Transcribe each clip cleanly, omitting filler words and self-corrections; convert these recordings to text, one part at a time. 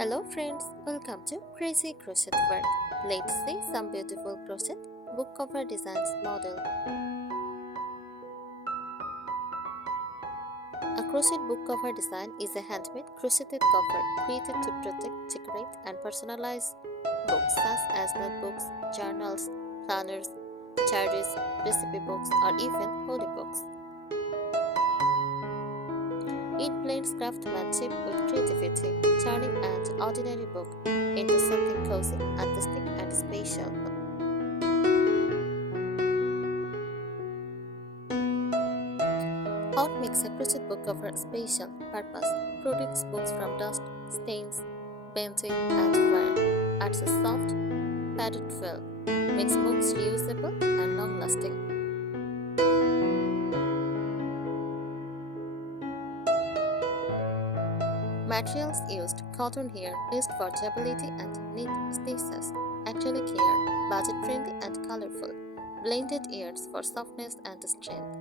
Hello friends, welcome to Crazy Crochet Work. Let's see some beautiful crochet book cover designs model. A crochet book cover design is a handmade crocheted cover created to protect, decorate, and personalize books such as notebooks, journals, planners, diaries, recipe books, or even holy books. It blends craftsmanship with creativity, turning an ordinary book into something cozy, artistic, and special. How it makes a crochet book cover special purpose: protects books from dust, stains, painting, and wear. Adds a soft, padded feel. Makes books reusable and long-lasting. Materials used: cotton yarn used for durability and neat stitches, acrylic yarn, budget-friendly and colorful, blended yarns for softness and strength.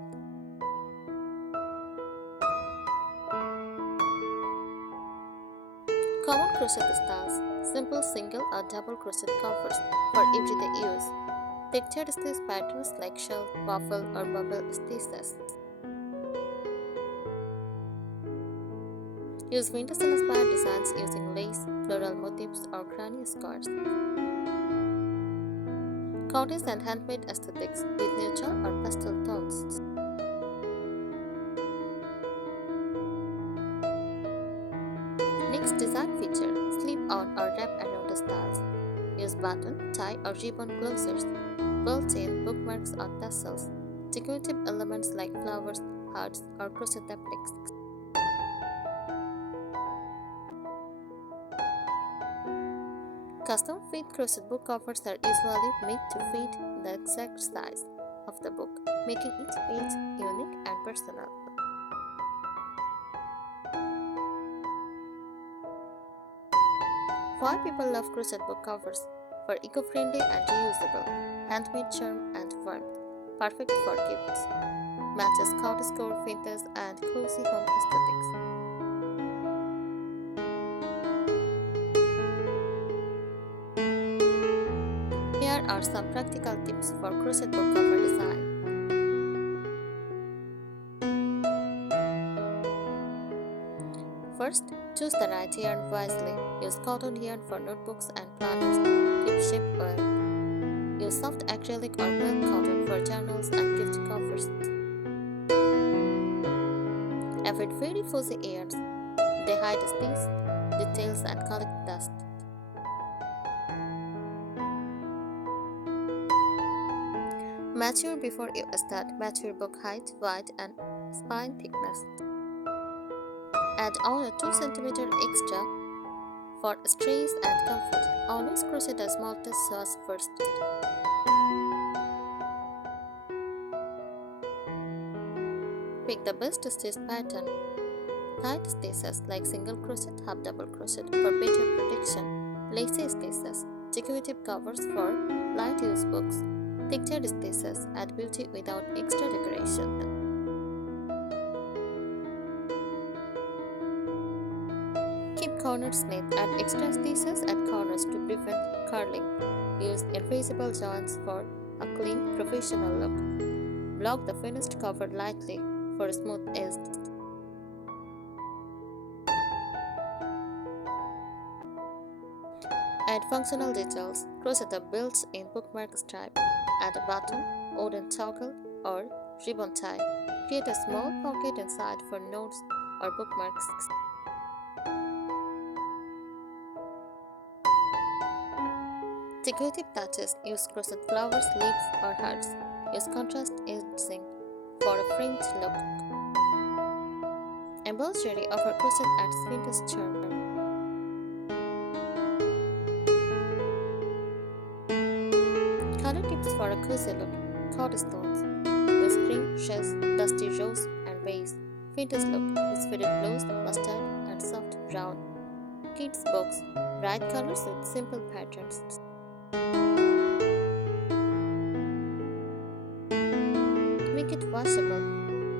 Common crochet styles: simple single or double crochet covers for everyday use, textured stitch patterns like shell, waffle, or bubble stitches. Use vintage-inspired designs using lace, floral motifs, or granny scars. Cottage and handmade aesthetics with neutral or pastel tones. Next design feature: slip-on or wrap around the styles. Use button, tie, or ribbon closures, built-in bookmarks or tassels, decorative elements like flowers, hearts, or crochet appliques. Custom fit crochet book covers are usually made to fit the exact size of the book, making each page unique and personal. Why people love crochet book covers? For eco-friendly and reusable, handmade charm and warmth, perfect for gifts, matches cottage core vintage and cozy home aesthetics. Here are some practical tips for crochet book cover design. First, choose the right yarn wisely. Use cotton yarn for notebooks and planners. Keep shape well. Use soft acrylic or milk cotton for journals and gift covers. Avoid very fuzzy yarns. They hide stitch, details, and collect dust. Measure before you start. Measure book height, width, and spine thickness. Add on a 2 cm extra for stretch and comfort. Always crochet the small test swatch first. Pick the best stitch pattern. Tight stitches like single crochet, half double crochet for better protection. Lacy stitches, decorative covers for light use books. Textured stitches add beauty without extra decoration. Keep corners neat. Add extra stitches at corners to prevent curling. Use invisible joints for a clean, professional look. Block the finished cover lightly for a smooth edge. Add functional details. Crochet a built-in bookmark stripe. Add a button, wooden toggle, or ribbon tie. Create a small pocket inside for notes or bookmarks. Decorative touches: use crochet flowers, leaves, or hearts. Use contrast edging for a fringed look. Embellishment over crochet adds vintage charm. Color tips for a cozy look: cottage tones. Use cream, chess, dusty rose, and beige. Vintage look: use faded blues, mustard, and soft brown. Kids books: bright colors with simple patterns. Make it washable.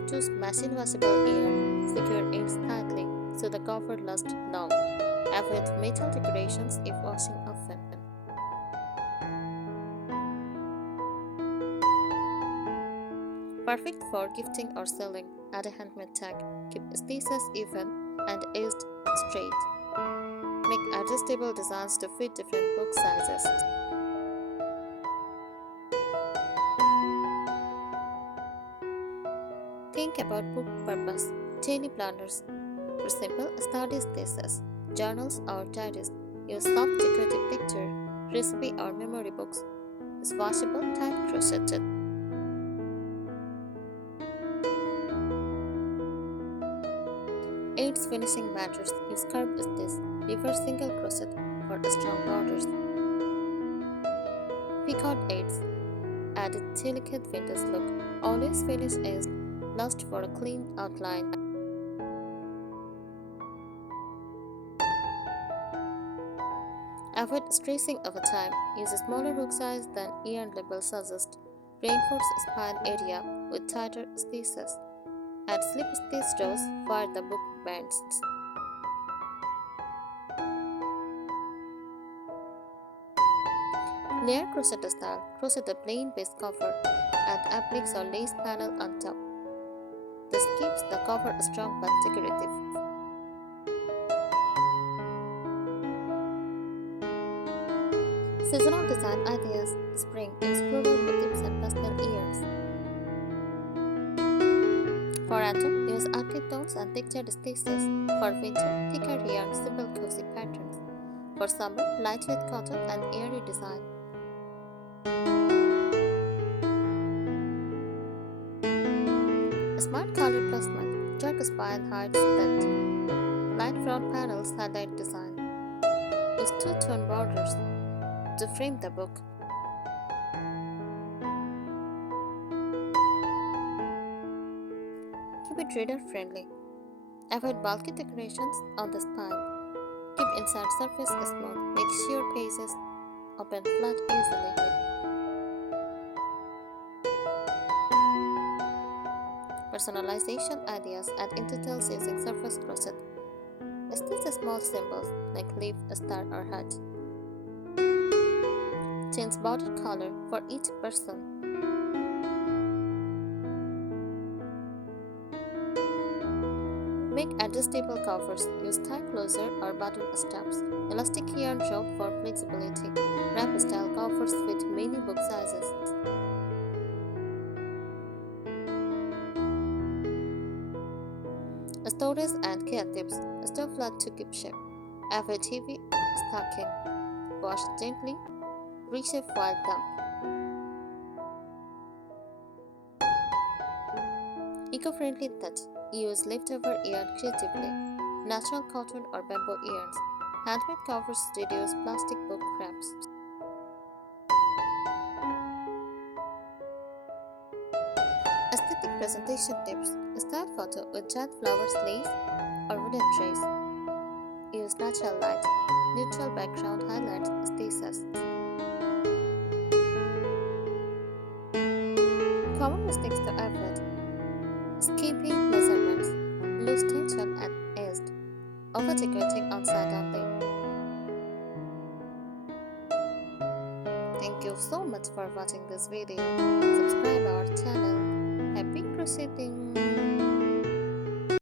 Choose machine washable yarn. Secure ends tightly so the cover lasts long. Avoid metal decorations if washing often. Perfect for gifting or selling. Add a handmade tag. Keep stitches even and edged straight. Make adjustable designs to fit different book sizes. Think about book purpose. Daily planners. For simple study theses, journals or diaries. Use soft decorative picture, recipe or memory books. Is washable, tight crocheted. Aids finishing matters. Use curved stitch, reverse single crochet for strong borders. Picored aids. Add a delicate vintage look. Always finish edged, last for a clean outline. Avoid stressing over time. Use a smaller hook size than yarn label suggest. Reinforce spine area with tighter stitches. Add slip stitch rows where the book bends. Layer crochet style. Crochet the plain base cover. Add appliques or lace panel on top. This keeps the cover strong but decorative. Seasonal design ideas. Spring. Use floral motifs and pastel ears. For autumn, use earthy tones and textured stitches. For winter, thicker yarn, simple cozy patterns. For summer, lightweight cotton and airy design. Smart color placement. Dark spine hides that. Light front panels highlight design. Use two-tone borders to frame the book. Keep it reader friendly. Avoid bulky decorations on the spine. Keep inside surface smooth. Make sure pages open flat easily. Personalization ideas. Add details using surface crochet. Stitch small symbols like leaf, star, or heart. Change border color for each person. Make adjustable covers. Use tie closure or button straps. Elastic yarn rope for flexibility. Wrap style covers fit many book sizes. Storage and care tips. Store flat to keep shape. Avoid heavy stacking. Wash gently. Reshape while damp. Eco-friendly touch. Use leftover yarn creatively. Natural cotton or bamboo yarns. Handmade covers reduce plastic book wraps. Aesthetic presentation tips. Style photo with giant flowers, lace, or wooden trays. Use natural light. Neutral background highlights stitches. Common mistakes to avoid. Skipping measurements. Loose tension at edge. Over decorating on side only. Thank you so much for watching this video. Subscribe our channel. Happy crocheting!